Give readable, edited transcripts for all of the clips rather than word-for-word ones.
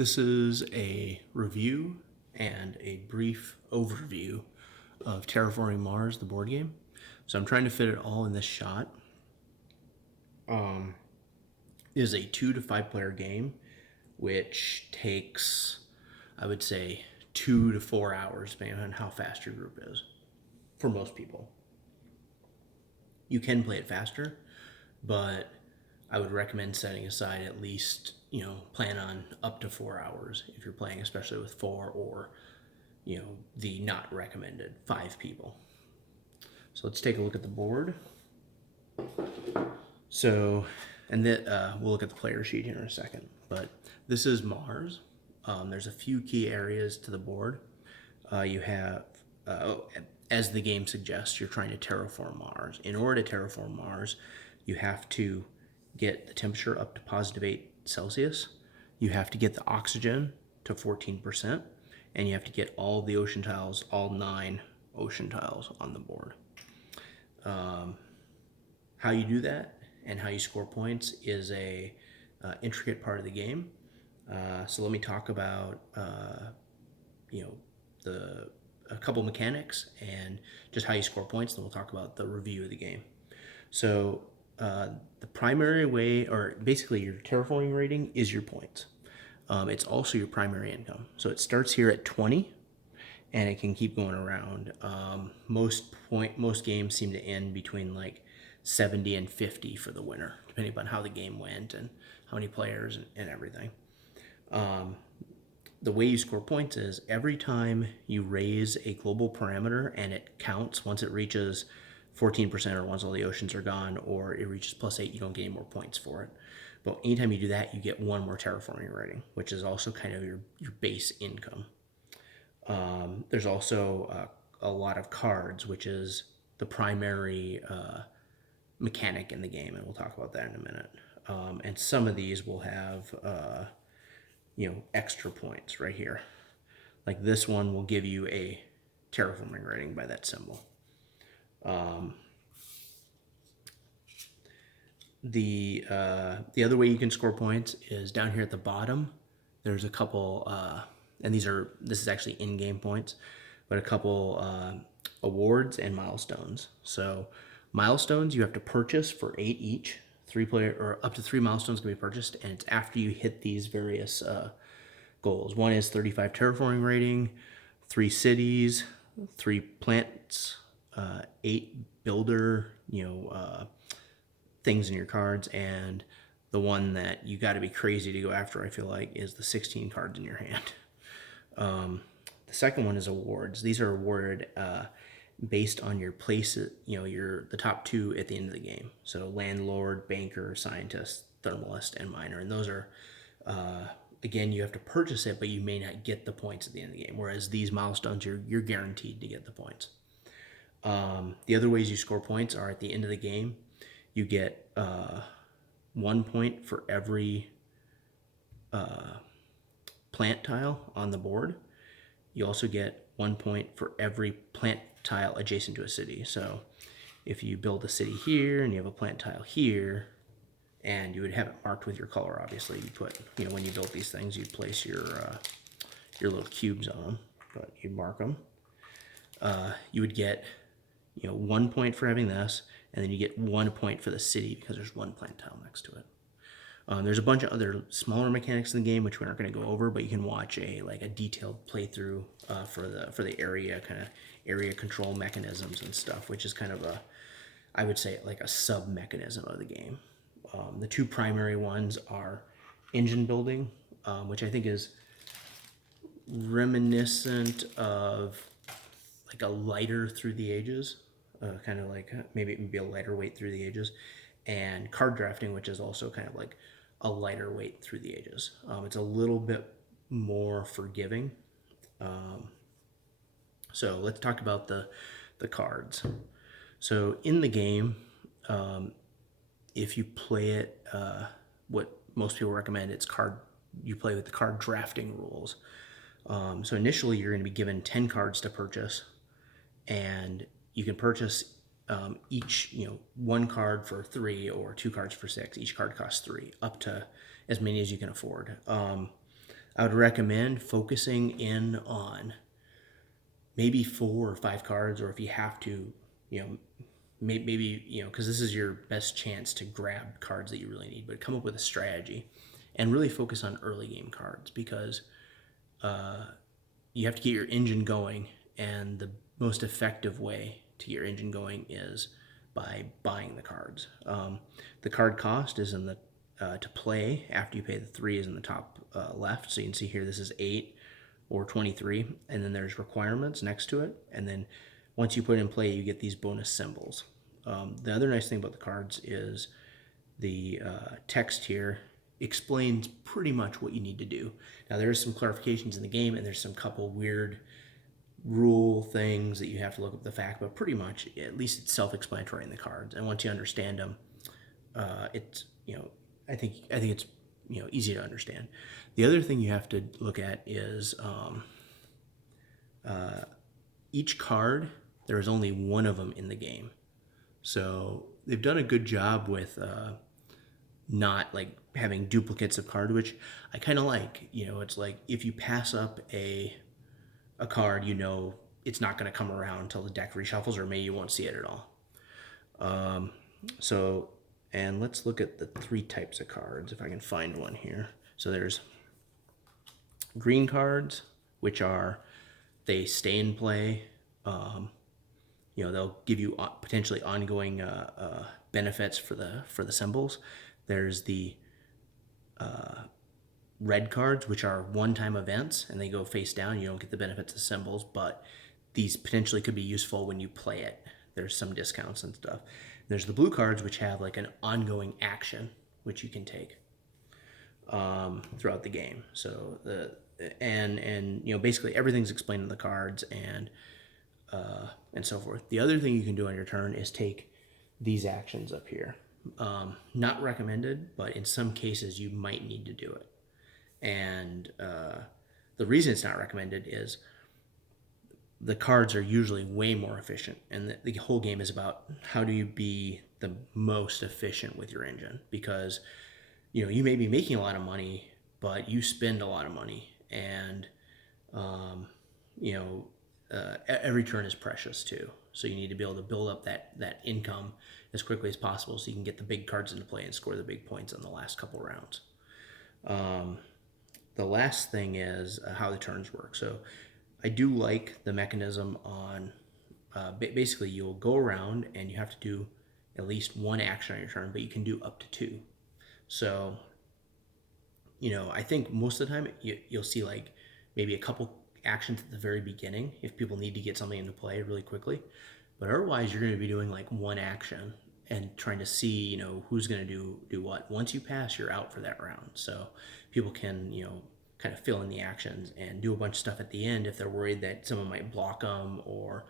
This is a review and a brief overview of Terraforming Mars, the board game. So I'm trying to fit it all in this shot. It is a 2 to 5 player game, which takes, I would say, 2 to 4 hours, depending on how fast your group is, for most people. You can play it faster, but I would recommend setting aside at least, plan on up to 4 hours if you're playing, especially with 4 or, the not recommended 5 people. So let's take a look at the board. So, and then we'll look at the player sheet here in a second. But this is Mars. There's a few key areas to the board. You have, as the game suggests, you're trying to terraform Mars. In order to terraform Mars, you have to get the temperature up to positive 8 Celsius. You have to get the oxygen to 14%, and you have to get all the ocean tiles, all 9 ocean tiles on the board. How you do that and how you score points is a intricate part of the game. So let me talk about a couple mechanics and just how you score points. Then we'll talk about the review of the game. So the primary way, or basically your terraforming rating, is your points. It's also your primary income. So it starts here at 20, and it can keep going around. Most games seem to end between like 70 and 50 for the winner, depending upon how the game went and how many players and everything. The way you score points is every time you raise a global parameter and it counts once it reaches 14%, or once all the oceans are gone, or it reaches +8, you don't get any more points for it. But anytime you do that, you get 1 more terraforming rating, which is also kind of your base income. There's also a lot of cards, which is the primary mechanic in the game, and we'll talk about that in a minute. And some of these will have extra points right here. Like this one will give you a terraforming rating by that symbol. The other way you can score points is down here at the bottom. There's a couple, and this is actually in-game points, but a couple awards and milestones. So milestones you have to purchase for 8 each. 3 player, or up to 3 milestones can be purchased, and it's after you hit these various goals. One is 35 terraforming rating, 3 cities, 3 plants, 8 builder, things in your cards, and the one that you got to be crazy to go after, I feel like, is the 16 cards in your hand. The second one is awards. These are awarded based on your place, the top 2 at the end of the game. So landlord, banker, scientist, thermalist, and miner. And those are, again, you have to purchase it, but you may not get the points at the end of the game. Whereas these milestones, you're guaranteed to get the points. The other ways you score points are at the end of the game. You get 1 point for every plant tile on the board. You also get 1 point for every plant tile adjacent to a city. So if you build a city here and you have a plant tile here, and you would have it marked with your color, obviously. You put, when you build these things, you'd place your little cubes on them, but you mark them. You would get 1 point for having this, and then you get 1 point for the city because there's 1 plant tile next to it. There's a bunch of other smaller mechanics in the game which we're not going to go over, but you can watch a detailed playthrough for the area control mechanisms and stuff, which is kind of I would say like a sub mechanism of the game. The 2 primary ones are engine building, which I think is reminiscent of like a lighter through the ages, kind of like maybe a lighter weight through the ages, and card drafting, which is also kind of like a lighter weight through the ages. It's a little bit more forgiving. So let's talk about the cards. So in the game, if you play it, what most people recommend, you play with the card drafting rules. So initially you're going to be given 10 cards to purchase, and you can purchase each, 1 card for 3 or 2 cards for 6. Each card costs 3, up to as many as you can afford. I would recommend focusing in on maybe 4 or 5 cards, or if you have to, you know, maybe, you know, because this is your best chance to grab cards that you really need, but come up with a strategy and really focus on early game cards, because you have to get your engine going, and the most effective way to get your engine going is by buying the cards. The card cost is in the to play after you pay the 3 is in the top left. So you can see here this is 8 or 23, and then there's requirements next to it, and then once you put it in play you get these bonus symbols. The other nice thing about the cards is the text here explains pretty much what you need to do. Now there's some clarifications in the game, and there's some couple weird rule things that you have to look up the fact, but pretty much at least it's self-explanatory in the cards. And once you understand them, it's, you know, I think it's, you know, easy to understand. The other thing you have to look at is each card, there is only one of them in the game. So they've done a good job with not like having duplicates of card, which I kind of like. You know, it's like if you pass up a card, you know it's not going to come around until the deck reshuffles, or maybe you won't see it at all. And let's look at the 3 types of cards, if I can find one here. So there's green cards, which are, they stay in play. You know, they'll give you potentially ongoing benefits for the symbols. There's the red cards, which are one-time events, and they go face down. You don't get the benefits of symbols, but these potentially could be useful when you play it. There's some discounts and stuff. There's the blue cards, which have like an ongoing action, which you can take throughout the game. So and you know, basically everything's explained in the cards, and so forth. The other thing you can do on your turn is take these actions up here. Not recommended, but in some cases you might need to do it. And the reason it's not recommended is the cards are usually way more efficient, and the whole game is about how do you be the most efficient with your engine, because you know you may be making a lot of money, but you spend a lot of money, and you know every turn is precious too. So you need to be able to build up that income as quickly as possible, so you can get the big cards into play and score the big points on the last couple rounds. The last thing is how the turns work. So I do like the mechanism on basically you'll go around and you have to do at least 1 action on your turn, but you can do up to 2. So, you know, I think most of the time you'll see like maybe a couple actions at the very beginning if people need to get something into play really quickly. But otherwise, you're going to be doing like 1 action and trying to see, you know, who's going to do what. Once you pass, you're out for that round. So people can, you know, kind of fill in the actions and do a bunch of stuff at the end if they're worried that someone might block them, or,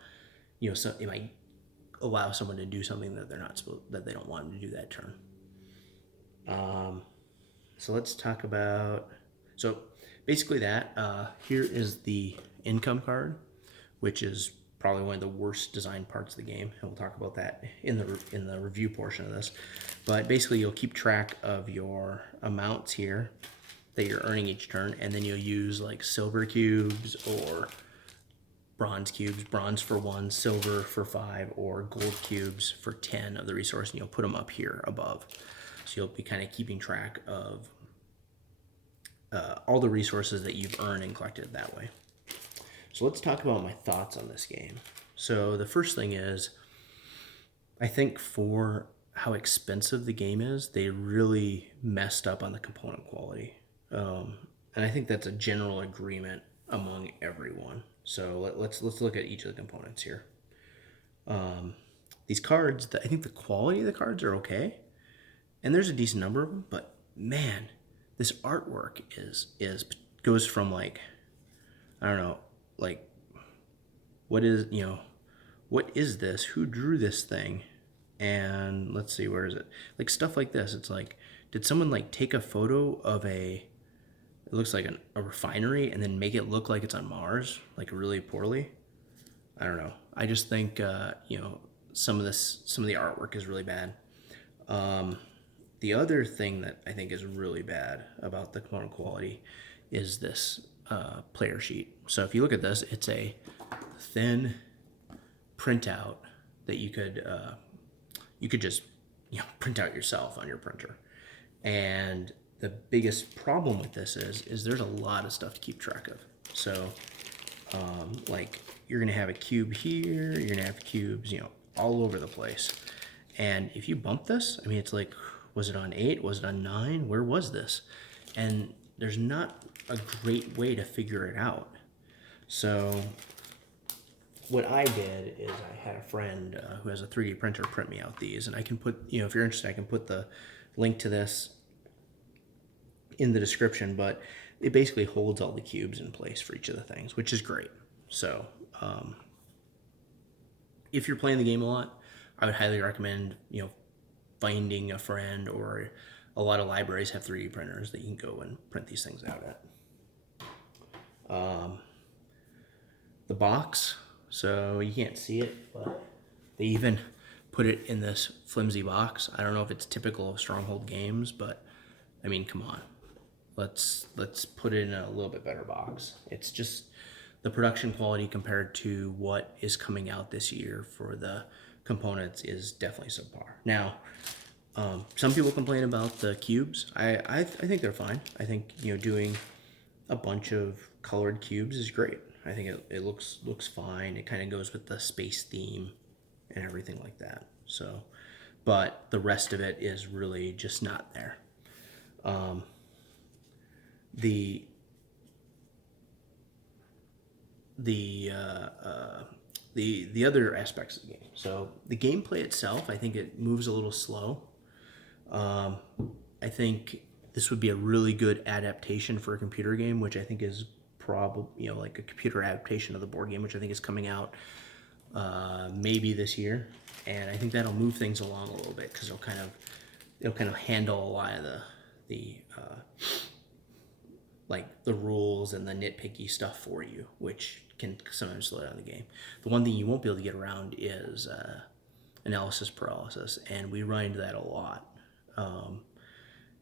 you know, so it might allow someone to do something that they're not supposed, that they don't want them to do that turn. So let's talk about, so basically that here is the income card, which is probably one of the worst designed parts of the game, and we'll talk about that in the review portion of this. But basically you'll keep track of your amounts here that you're earning each turn, and then you'll use like silver cubes or bronze cubes, bronze for 1, silver for 5, or gold cubes for 10 of the resource, and you'll put them up here above. So you'll be kind of keeping track of all the resources that you've earned and collected that way. So let's talk about my thoughts on this game. So the first thing is, I think for how expensive the game is, they really messed up on the component quality. And I think that's a general agreement among everyone. So let's look at each of the components here. These cards, I think the quality of the cards are okay, and there's a decent number of them, but man, this artwork goes from like, I don't know, like what is this? Who drew this thing? And let's see, where is it? Like stuff like this. It's like, did someone like take a photo of it looks like a refinery and then make it look like it's on Mars, like really poorly? I don't know. I just think you know, some of the artwork is really bad. the other thing that I think is really bad about the component quality is this player sheet. So if you look at this, it's a thin printout that you could just print out yourself on your printer. And the biggest problem with this is there's a lot of stuff to keep track of. So like you're gonna have a cube here, you're gonna have cubes, all over the place. And if you bump this, I mean, it's like, was it on 8? Was it on 9? Where was this? And there's not a great way to figure it out. So what I did is I had a friend who has a 3D printer print me out these, and I can put, if you're interested, I can put the link to this in the description, but it basically holds all the cubes in place for each of the things, which is great. So if you're playing the game a lot, I would highly recommend, finding a friend, or a lot of libraries have 3D printers that you can go and print these things out at. The box, so you can't see it, but they even put it in this flimsy box. I don't know if it's typical of Stronghold games, but I mean, come on. Let's put it in a little bit better box. It's just the production quality compared to what is coming out this year for the components is definitely subpar. Now, some people complain about the cubes. I think they're fine. I think doing a bunch of colored cubes is great. I think it looks fine. It kind of goes with the space theme and everything like that. So, but the rest of it is really just not there. The other aspects of the game. So the gameplay itself, I think it moves a little slow. I think this would be a really good adaptation for a computer game, which I think is probably like a computer adaptation of the board game, which I think is coming out maybe this year, and I think that'll move things along a little bit because it'll kind of handle a lot of the like the rules and the nitpicky stuff for you, which can sometimes slow down the game. The one thing you won't be able to get around is analysis paralysis, and we run into that a lot.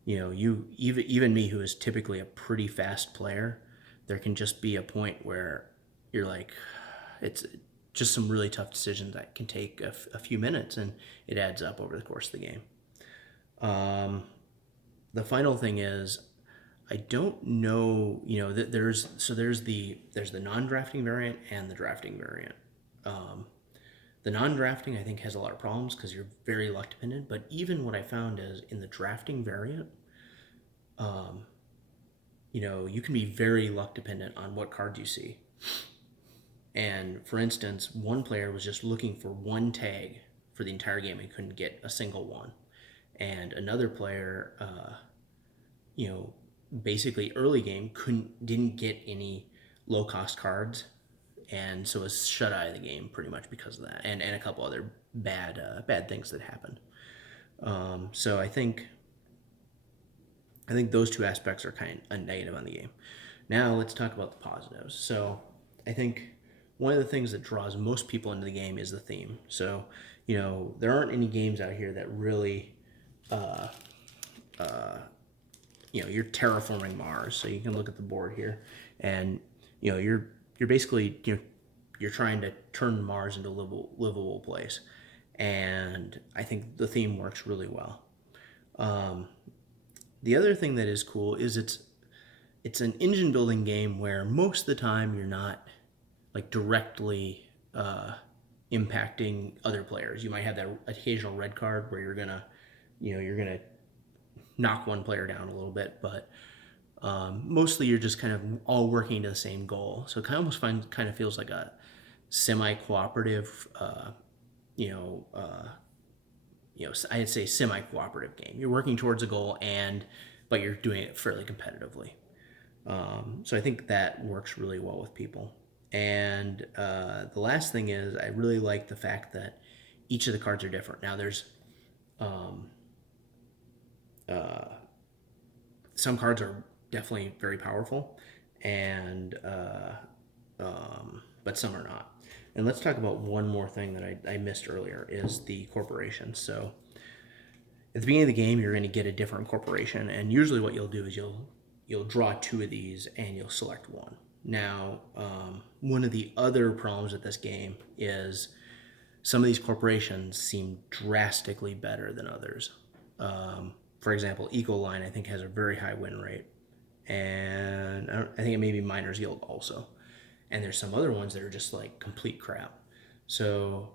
You even me, who is typically a pretty fast player, there can just be a point where you're like, it's just some really tough decisions that can take a few minutes, and it adds up over the course of the game. The final thing is, I don't know, there's the non-drafting variant and the drafting variant. The non-drafting, I think, has a lot of problems because you're very luck dependent, but even what I found is in the drafting variant, you can be very luck dependent on what cards you see. And for instance, one player was just looking for one tag for the entire game and couldn't get a single one. And another player, basically early game didn't get any low cost cards, and so was shut out of the game pretty much because of that, and a couple other bad things that happened. So I think those two aspects are kind of a negative on the game. Now let's talk about the positives. So I think one of the things that draws most people into the game is the theme. So there aren't any games out here that really you're terraforming Mars. So you can look at the board here, and you're basically you're trying to turn Mars into a livable place, and I think the theme works really well. The other thing that is cool is it's an engine building game where most of the time you're not like directly impacting other players. You might have that occasional red card where you're gonna knock one player down a little bit, but mostly you're just kind of all working to the same goal. So it almost kind of feels like a semi-cooperative, I'd say semi-cooperative game. You're working towards a goal, but you're doing it fairly competitively. So I think that works really well with people. And the last thing is, I really like the fact that each of the cards are different. Now there's some cards are definitely very powerful, and but some are not. And let's talk about one more thing that I missed earlier is the corporations. So at the beginning of the game, you're going to get a different corporation, and usually what you'll do is you'll draw two of these and you'll select one. Now, one of the other problems with this game is some of these corporations seem drastically better than others. For example, Ecoline I think has a very high win rate, and I think it may be Miners Guild also. And there's some other ones that are just like complete crap. So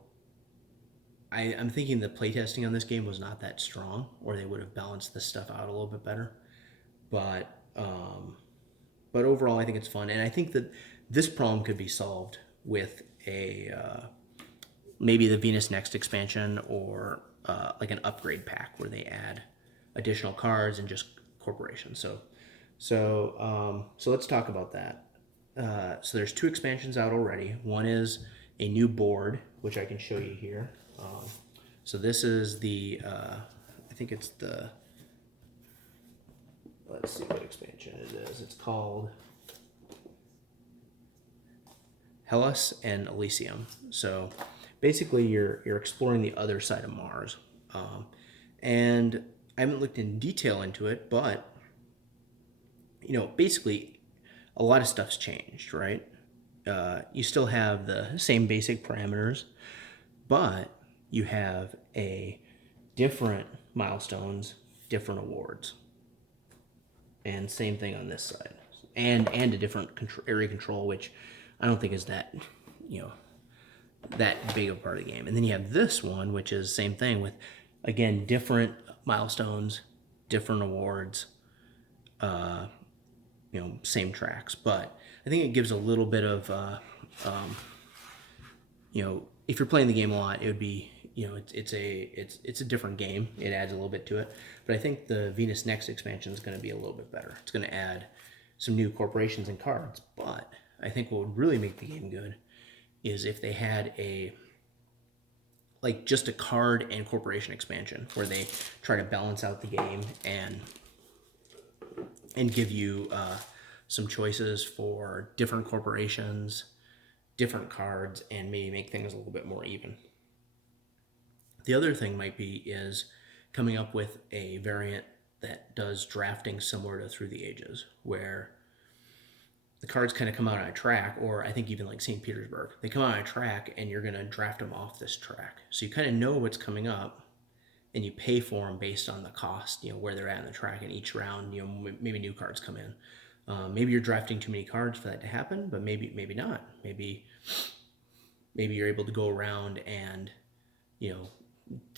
I'm thinking the playtesting on this game was not that strong, or they would have balanced this stuff out a little bit better. But but overall, I think it's fun, and I think that this problem could be solved with a maybe the Venus Next expansion, or like an upgrade pack where they add additional cards and just corporations. So let's talk about that. So there's two expansions out already. One is a new board, which I can show you here. So this is the, I think it's the, let's see what expansion it is. It's called Hellas and Elysium. So basically you're exploring the other side of Mars. And I haven't looked in detail into it, but basically a lot of stuff's changed, right? You still have the same basic parameters, but you have a different milestones, different awards, and same thing on this side, and a different area control, which I don't think is that that big of a part of the game. And then you have this one, which is same thing with, again, different milestones, different awards, same tracks. But I think it gives a little bit of, if you're playing the game a lot, it would be, it's a different game. It adds a little bit to it. But I think the Venus Next expansion is going to be a little bit better. It's going to add some new corporations and cards. But I think what would really make the game good is if they had just a card and corporation expansion where they try to balance out the game and give you some choices for different corporations, different cards, and maybe make things a little bit more even. The other thing might be is coming up with a variant that does drafting similar to Through the Ages, where the cards kind of come out on a track, or I think even like St. Petersburg, they come out on a track and you're going to draft them off this track. So you kind of know what's coming up, and you pay for them based on the cost, where they're at in the track. And each round, maybe new cards come in. Maybe you're drafting too many cards for that to happen, but maybe not. Maybe you're able to go around and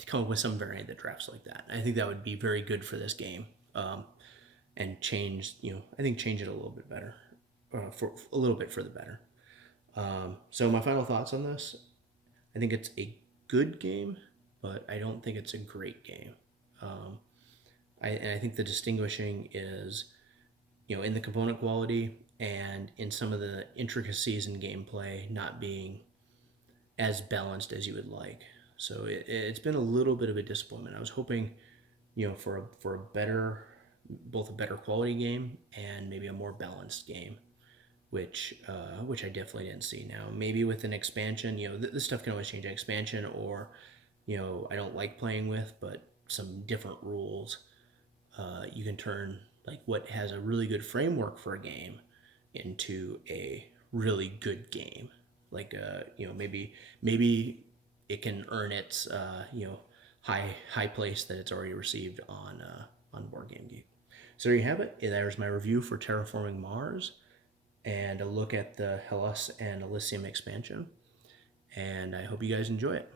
come up with some variant that drafts like that. I think that would be very good for this game, and change it a little bit better, for a little bit for the better. So my final thoughts on this: I think it's a good game, but I don't think it's a great game. I think the distinguishing is, in the component quality and in some of the intricacies in gameplay not being as balanced as you would like. So it's been a little bit of a disappointment. I was hoping, for a better, both a better quality game and maybe a more balanced game, which I definitely didn't see. Now maybe with an expansion, this stuff can always change. An expansion, or I don't like playing with, but some different rules. You can turn like what has a really good framework for a game into a really good game. Like maybe it can earn its high place that it's already received on Board Game Geek. So there you have it. There's my review for Terraforming Mars, and a look at the Hellas and Elysium expansion. And I hope you guys enjoy it.